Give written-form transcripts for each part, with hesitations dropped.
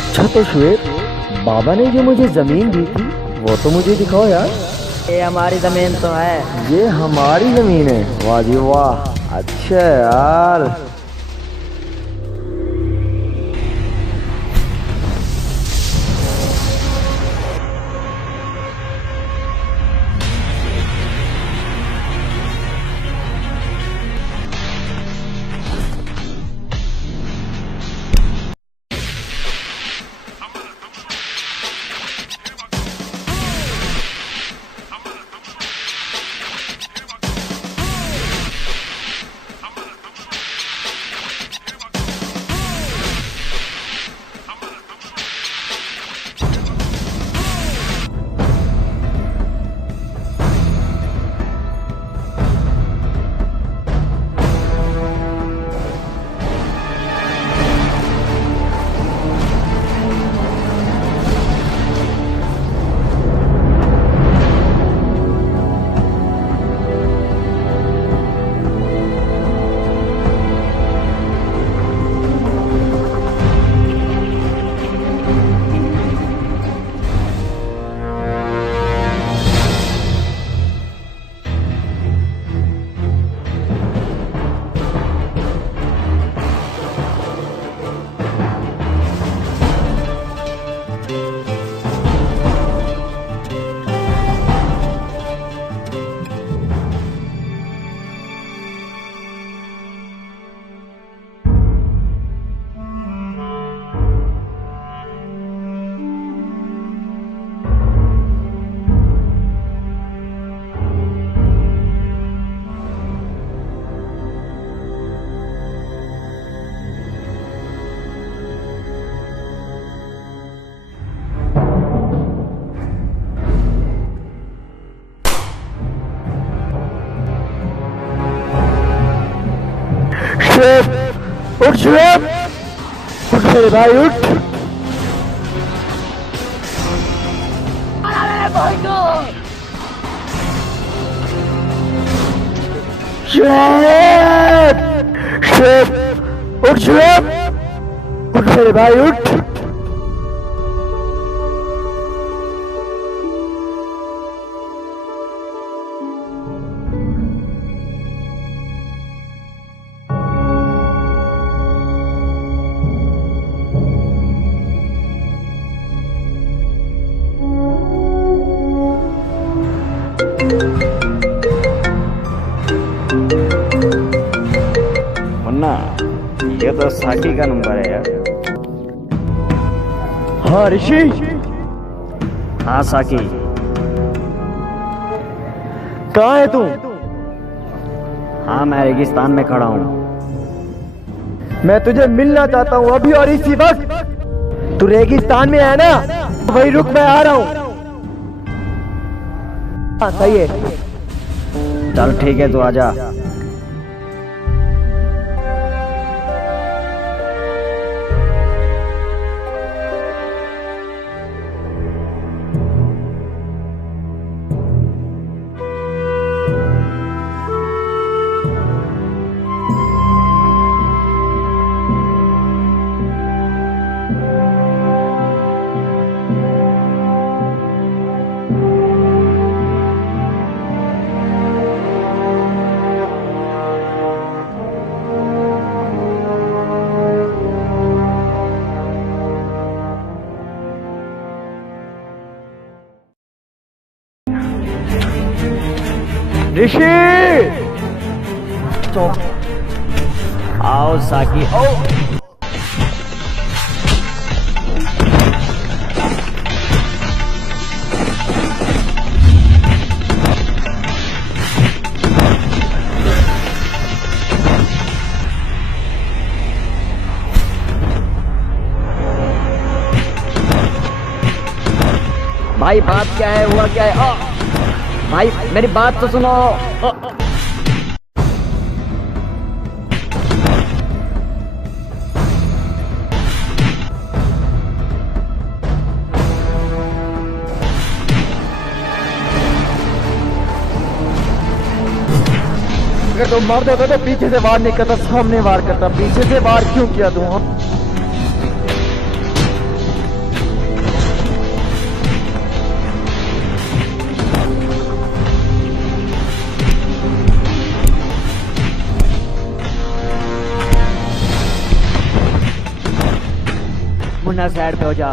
अच्छा तो श्वेत, बाबा ने जो मुझे जमीन दी थी वो तो मुझे दिखाओ यार। ये हमारी जमीन तो है। ये हमारी जमीन है? वाह जी वाह, अच्छा यार। उठ शुएब, उठ मेरे भाई उठ। शुएब, शुएब, उठ शुएब, उठ मेरे भाई उठ। मुन्ना, ये तो साकी का नंबर है यार। हाँ ऋषि। हाँ साकी, कहाँ है तू? हाँ मैं रेगिस्तान में खड़ा हूँ। मैं तुझे मिलना चाहता हूँ अभी और इसी वक्त। तू रेगिस्तान में है ना? वही रुक, मैं आ रहा हूँ। हाँ सही है। चल ठीक है, तू आजा। ऋषि, आओ साकी, आओ। भाई बात क्या है, हुआ क्या है? भाई मेरी बात तो सुनो। अगर तुम मार देता तो पीछे से वार नहीं करता, सामने वार करता। पीछे से वार क्यों किया तुम? मुन्ना साइड पे हो जा।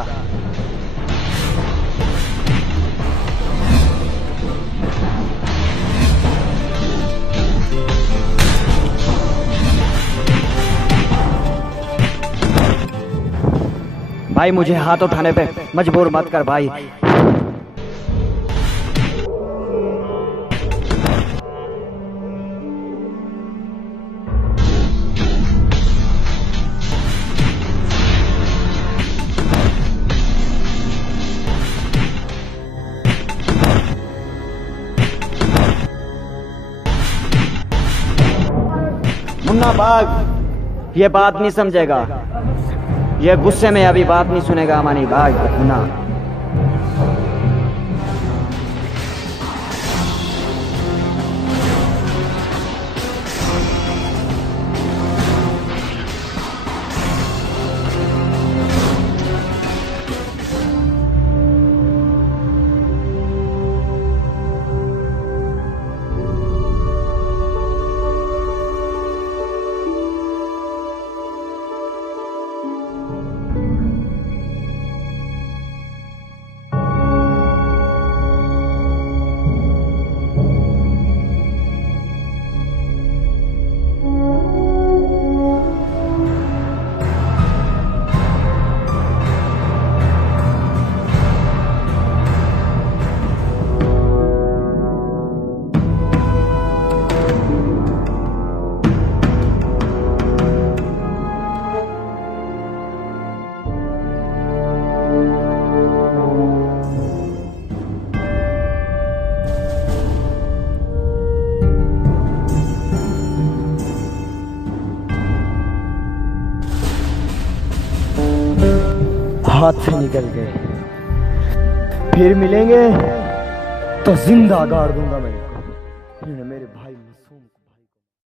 भाई मुझे हाथ उठाने पे मजबूर मत कर भाई। मुन्ना भाग, ये बात नहीं समझेगा, ये गुस्से में अभी बात नहीं सुनेगा हमारी। भाग मुन्ना। हाथ से निकल गए, फिर मिलेंगे तो जिंदा गाड़ दूंगा मैं इनको। मेरे भाई